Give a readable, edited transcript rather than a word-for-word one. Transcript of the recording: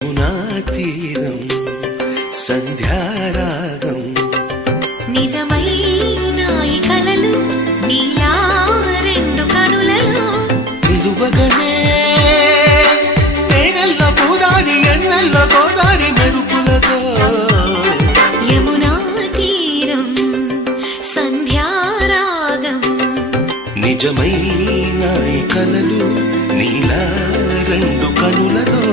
యమునా తీరం సంధ్యారాగం నిజమైన ఈ కలలు నీలా రెండు కనులలో నిలువగనే తేనెల్లో గోదారి ఎన్నెల్లో గోదారి మెరుపులతో యమునా తీరం సంధ్యారాగం నిజమైన ఈ కలలు నీలా రెండు కనులలో